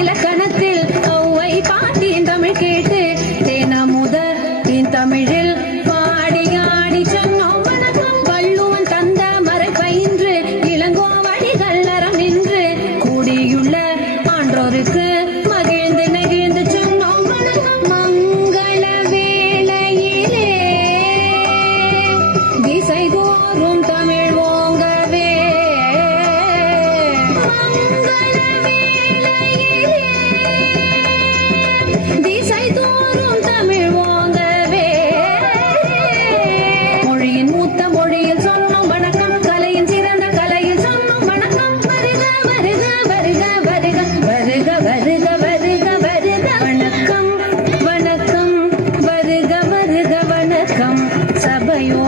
இலக்கணத்தில் ஔவை பாட்டின் தமிழ் கேட்டு தேனமுத தமிழில் பாடி ஆடி சொன்னோம் வணக்கம். வள்ளுவன் தந்த மறை பயின்று இளங்கோவடிகள் அறம் நின்று கூடியுள்ள ஆன்றோருக்கு மகிழ்ந்து நெகிழ்ந்து சொன்னோம் வணக்கம். மங்கள வேளையிலே திசை தோறும் தமிழ் ஓங்கவே மங்கள வேளையிலே திசை தோறும் தமிழ் ஓங்கவே மொழியின் மூத்த மொழியில் சொன்னோம் வணக்கம். கலையின் சிறந்த கலையில் சொன்னோம் வணக்கம். வருக வருக வருக வருக வருக வருக வருக வருக வணக்கம் வணக்கம் வருக வருக வணக்கம். சபையோ